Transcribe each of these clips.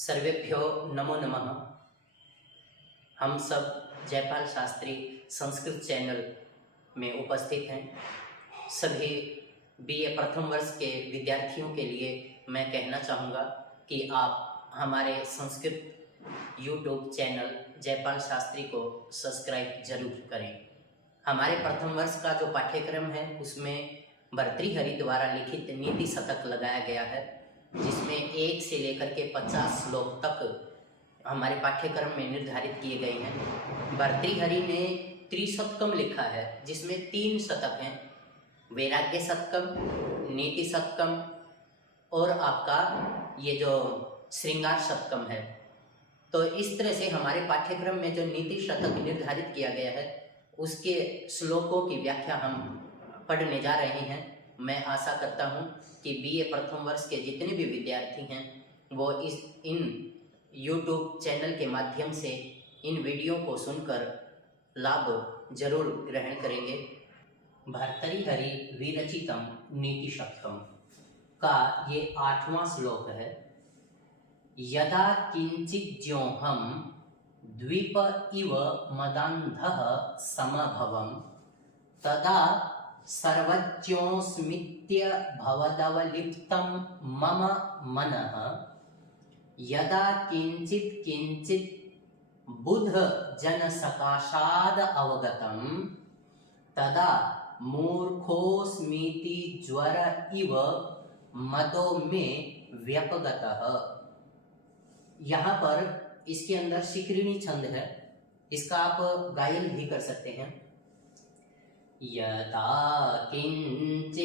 सर्वेभ्यो नमो नमः। हम सब जयपाल शास्त्री संस्कृत चैनल में उपस्थित हैं। सभी बीए प्रथम वर्ष के विद्यार्थियों के लिए मैं कहना चाहूँगा कि आप हमारे संस्कृत यूट्यूब चैनल जयपाल शास्त्री को सब्सक्राइब जरूर करें। हमारे प्रथम वर्ष का जो पाठ्यक्रम है उसमें भर्तृहरि द्वारा लिखित नीति शतक लगाया गया है, जिसमें 1 से लेकर के 50 श्लोक तक हमारे पाठ्यक्रम में निर्धारित किए गए हैं। भर्तृहरि ने त्रिशतकम लिखा है, जिसमें 3 शतक हैं, वैराग्य शतकम, नीति शतकम और आपका ये जो श्रृंगार शतकम है। तो इस तरह से हमारे पाठ्यक्रम में जो नीति शतक निर्धारित किया गया है उसके श्लोकों की व्याख्या हम पढ़ने जा रहे हैं। मैं आशा करता हूं कि बीए प्रथम वर्ष के जितने भी विद्यार्थी हैं वो इन YouTube चैनल के माध्यम से इन वीडियो को सुनकर लाभ जरूर ग्रहण करेंगे। भर्तृहरि विरचितम नीति शतकम का ये 8वां श्लोक है। यदा किंचित ज्योहम द्वीप इव मदान्धः समभवम् तदा सर्वज्ञोऽस्मीत्य भवदवलिप्तं मम मनः। यदा किंचित किंचित बुध जन सकाशाद अवगतं तदा मूर्खोऽस्मीति ज्वर इव मदो में व्यपगतः। यहाँ पर इसके अंदर शिखरिणी छंद है, इसका आप गायन भी कर सकते हैं। यदा किंचिज्योऽहं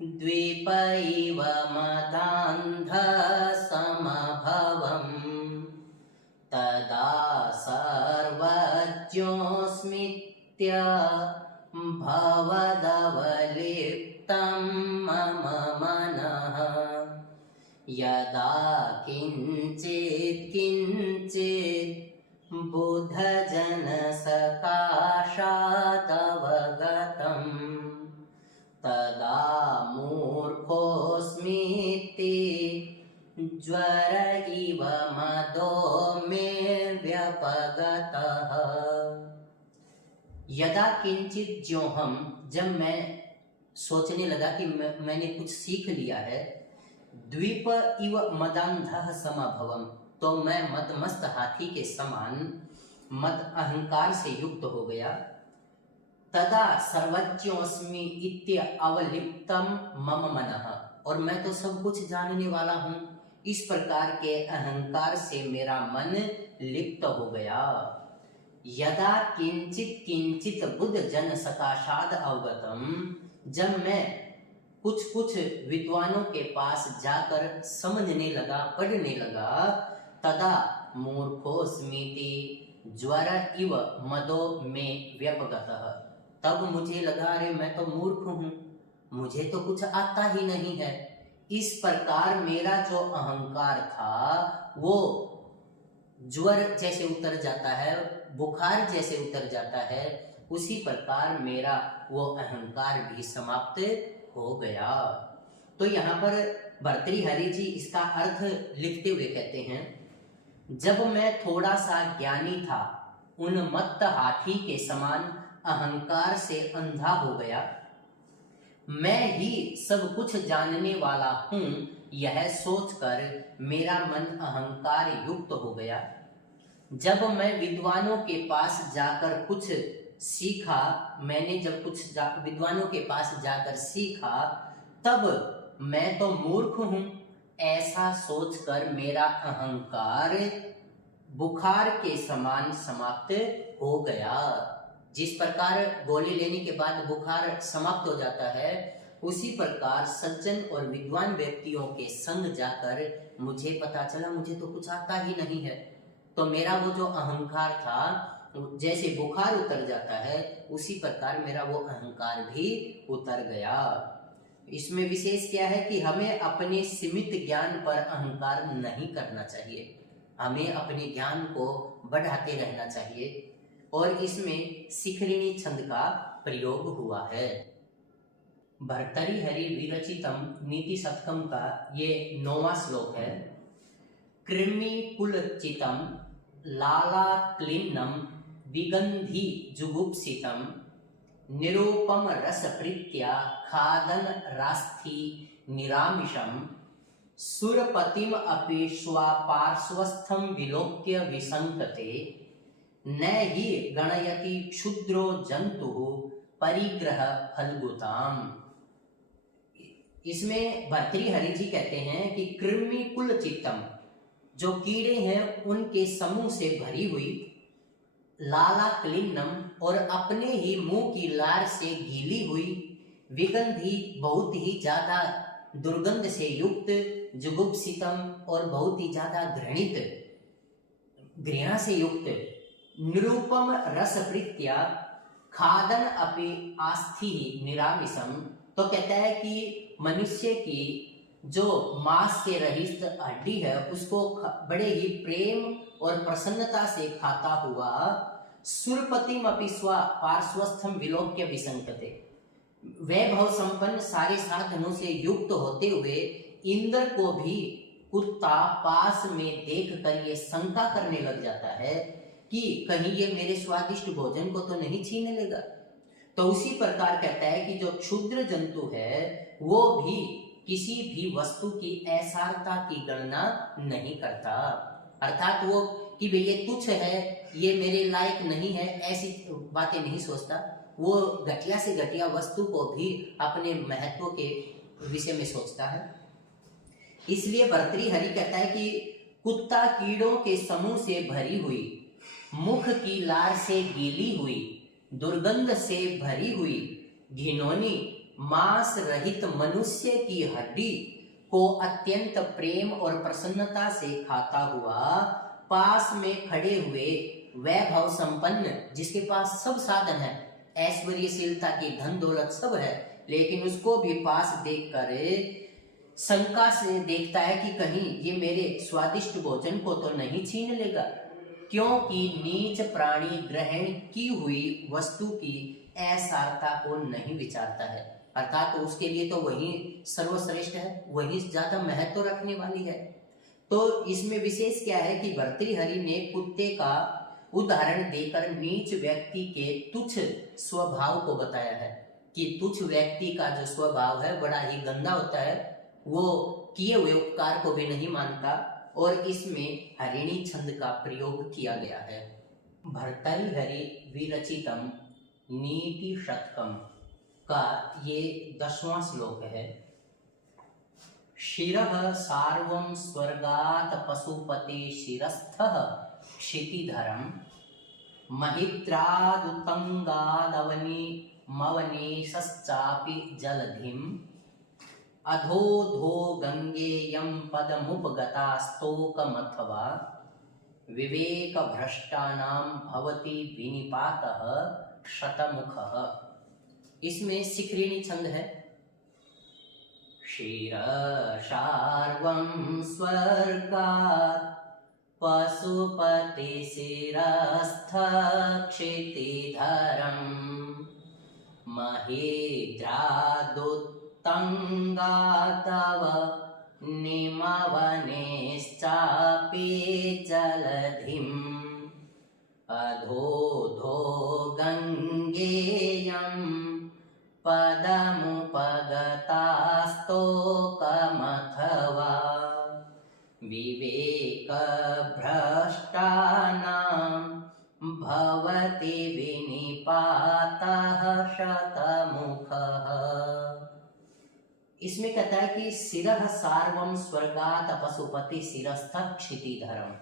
द्वीप इव मदान्धः समभवम् तदा सर्वज्ञोऽस्मीत्य भवदवलिप्तं मम मनः। यदा किंचित किंचित बुधजन सकाशादवगतं तदा मूर्खोऽस्मीति ज्वर इव मदो मे व्यपगतः। यदा किंचित ज्योहम, जब मैं सोचने लगा कि मैंने कुछ सीख लिया है, द्वीप इव मदान्धः समभवम्, तो मैं मदमस्त हाथी के समान मद अहंकार से युक्त हो गया। तदा सर्वज्ञोऽस्मि इत्य अवलिप्तम मम मनः, और मैं तो सब कुछ जानने वाला हूँ, इस प्रकार के अहंकार से मेरा मन लिप्त हो गया। यदा किंचित किंचित बुद्ध जन सकाशाद अवगतम, जब मैं कुछ कुछ विद्वानों के पास जाकर समझने लगा, पढ़ने लगा, तदा मूर्खोऽस्मीति ज्वर इव मदो में व्यपगतः, तब मुझे लगा अरे मैं तो मूर्ख हूँ, मुझे तो कुछ आता ही नहीं है। इस प्रकार मेरा जो अहंकार था वो ज्वर जैसे उतर जाता है, बुखार जैसे उतर जाता है, उसी प्रकार मेरा वो अहंकार भी समाप्त हो गया। तो यहाँ पर भर्तृहरि जी इसका अर्थ लिखते हुए कहते हैं, जब मैं थोड़ा सा ज्ञानी था, उन्मत्त हाथी के समान अहंकार से अंधा हो गया, मैं ही सब कुछ जानने वाला हूँ, यह सोचकर मेरा मन अहंकार युक्त हो गया। जब मैं विद्वानों के पास जाकर कुछ सीखा, मैंने जब कुछ विद्वानों के पास जाकर सीखा, तब मैं तो मूर्ख हूँ, ऐसा सोचकर मेरा अहंकार बुखार के समान समाप्त हो गया। जिस प्रकार गोली लेने के बाद बुखार समाप्त हो जाता है, उसी प्रकार सज्जन और विद्वान व्यक्तियों के संग जाकर मुझे पता चला मुझे तो कुछ आता ही नहीं है। तो मेरा वो जो अहंकार था, जैसे बुखार उतर जाता है, उसी प्रकार मेरा वो अहंकार भी उतर गया। इसमें विशेष क्या है कि हमें अपने सीमित ज्ञान पर अहंकार नहीं करना चाहिए, हमें अपने ज्ञान को बढ़ाते रहना चाहिए, और इसमें शिखरिणी छंद का प्रयोग हुआ है। भर्तृहरि विरचितम नीति शतकम का ये 9वां श्लोक है। कृमि कुलचितम लाला क्लीन्नम विगंधि जुगुप्सितम निरूपम रस प्रीत्या खादन रास्थि निरामिषम सुरपतिम अपि स्वापार्श्वस्थम विलोक्य विसंकते न हि गणयति क्षुद्रो जंतु परिग्रह फलगुताम। इसमें भर्तृहरि जी कहते हैं कि कृमि कुल चित्तम, जो कीड़े हैं उनके समूह से भरी हुई, लाला क्लीन्नम, और अपने ही मुंह की लार से गीली हुई, विगंधी, बहुत ही ज्यादा दुर्गंध से युक्त, जुगुप्सितम, और बहुत ही ज्यादा घृणित, घृणा से युक्त, निरूपम रस प्रीत्या खादन अपि आस्थि निरामिषम। तो कहता है कि मनुष्य की जो मांस से रहित हड्डी है उसको बड़े ही प्रेम और प्रसन्नता से खाता हुआ, सुरपतिम अपि स्व पार्श्वस्थम विलोक्य विसंकते, वैभव संपन्न सारे साधनों से युक्त होते हुए इंद्र को भी कुत्ता पास में देखकर ये शंका करने लग जाता है कि कहीं ये मेरे स्वादिष्ट भोजन को तो नहीं छीन लेगा। तो उसी प्रकार कहता है कि जो क्षुद्र जंतु है वो भी किसी भी वस्तु की ऐसारता की गणना नहीं करता, अर्थात वो कि भाई ये तुच्छ है, ये मेरे लायक नहीं है, ऐसी बातें नहीं सोचता। वो घटिया से घटिया वस्तु को भी अपने महत्व के विषय में सोचता है। इसलिए भर्तृहरि कहता है कि कुत्ता कीड़ों के समूह से भरी हुई, मुख की लार से गीली हुई, दुर्गंध से भरी हुई, घिनौनी मांस रहित मनुष्य की हड्डी को अत्यंत प्रेम और प्रसन्नता से खाता हुआ, पास में खड़े हुए वैभव संपन्न, जिसके पास सब साधन है, ऐश्वर्यशीलता की धन दौलत सब है, लेकिन उसको भी पास देखकर शंका से देखता है कि कहीं ये मेरे स्वादिष्ट भोजन को तो नहीं छीन लेगा, क्योंकि नीच प्राणी ग्रहण की हुई वस्तु की ऐसारता को नहीं विचारता है, अर्थात तो उसके लिए तो वही सर्वश्रेष्ठ है, वही ज्यादा महत्व रखने वाली है। तो इसमें विशेष क्या है कि भर्तृहरि ने कुत्ते का उदाहरण देकर नीच व्यक्ति के तुच्छ स्वभाव को बताया है कि तुच्छ व्यक्ति का जो स्वभाव है बड़ा ही गंदा होता है, वो किए हुए उपकार को भी नहीं मानता, और इसमें हरिणी छंद का प्रयोग किया गया है। भर्तृहरि विरचितम नीति शतकम का ये 10वां श्लोक है। शिरः सार्वं स्वर्गात् पशुपते शिरस्थः क्षितिधरं महित्रादुतंगादवनि मवनेशश्चापि जलधिम् अधोधो गंगेयं पदमुपगतास्तोकमथवा विवेकभ्रष्टानां भवति विनिपातः शतमुखः। इसमें शिखरिणी छंद है। शिरशार्वं स्वर्गात् पशुपति शिरस्थ क्षितिधरं महेद्रादुत्तंगातव निमवनेश्चापि जलधिम् अधोधो गंगेयं पदमुपगतास्तोकमथवा विवेकभ्रष्टानां भवति विनिपातः शतमुखः। इसमें कहता है कि शिरः सार्वं स्वर्गात् पशुपति शिरस्थ क्षितिधरम्।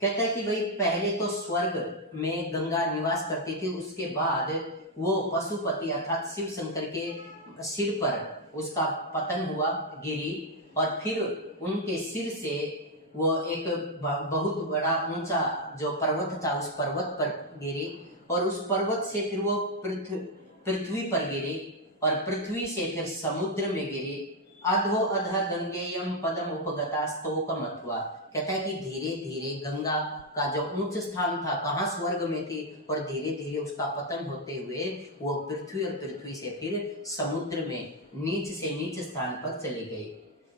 कहता है कि भाई पहले तो स्वर्ग में गंगा निवास करती थी, उसके बाद वो पशुपति अर्थात शिव शंकर के सिर पर उसका पतन हुआ, गिरी, और फिर उनके सिर से वो एक बहुत बड़ा ऊंचा जो पर्वत था उस पर्वत पर गिरी, और उस पर्वत से फिर वो पृथ्वी पर गिरी, और पृथ्वी से फिर समुद्र में गिरी, अधो अध गंगेयम पदम उपगता स्तोकम अथवा, कहता है कि धीरे धीरे गंगा का जो उच्च स्थान था, कहाँ स्वर्ग में थी, और धीरे धीरे उसका पतन होते हुए वो पृथ्वी, और पृथ्वी से फिर समुद्र में नीच से नीच स्थान पर चले गए।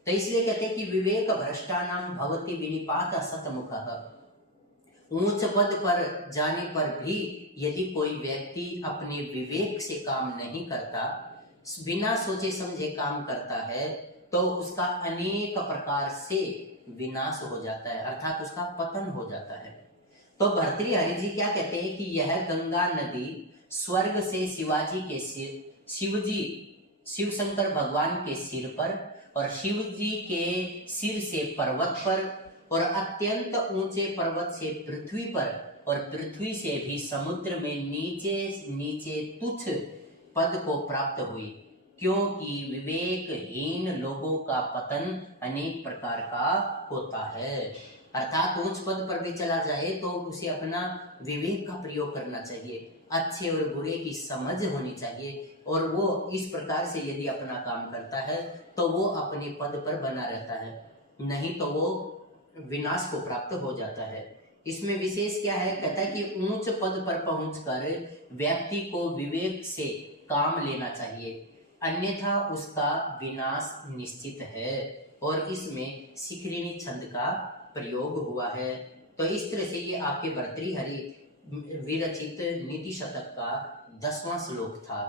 तो इसलिए कहते हैं कि विवेक भ्रष्टानाम भवति विनिपात सतमुखः, ऊंच पद पर जाने पर भी यदि कोई व्यक्ति अपने विवेक से काम नहीं करता, बिना सोचे समझे काम करता है, तो उसका अनेक प्रकार से विनाश हो जाता है, अर्थात उसका पतन हो जाता है। तो भर्तृहरि जी क्या कहते हैं कि यह गंगा नदी स्वर्ग से शिवाजी के सिर, शिवजी शिव शंकर भगवान के सिर पर, और शिव जी के सिर से पर्वत पर, और अत्यंत ऊंचे पर्वत से पृथ्वी पर, और पृथ्वी से भी समुद्र में नीचे नीचे तुच्छ पद को प्राप्त हुई, क्योंकि विवेकहीन लोगों का पतन अनेक प्रकार का होता है। अर्थात उच्च पद पर भी चला जाए तो उसे अपना विवेक का प्रयोग करना चाहिए, अच्छे और बुरे की समझ होनी चाहिए, और वो इस प्रकार से यदि अपना काम करता है तो वो अपने पद पर बना रहता है, नहीं तो वो विनाश को प्राप्त हो जाता है। इसमें विशेष क्या है, कहता है कि ऊंच पद पर पहुंचकर व्यक्ति को विवेक से काम लेना चाहिए, अन्यथा उसका विनाश निश्चित है। और इसमें शिखरिणी छंद का प्रयोग हुआ है। तो इस तरह से ये आपके भर्तृहरि विरचित नीति शतक का 10वां श्लोक था।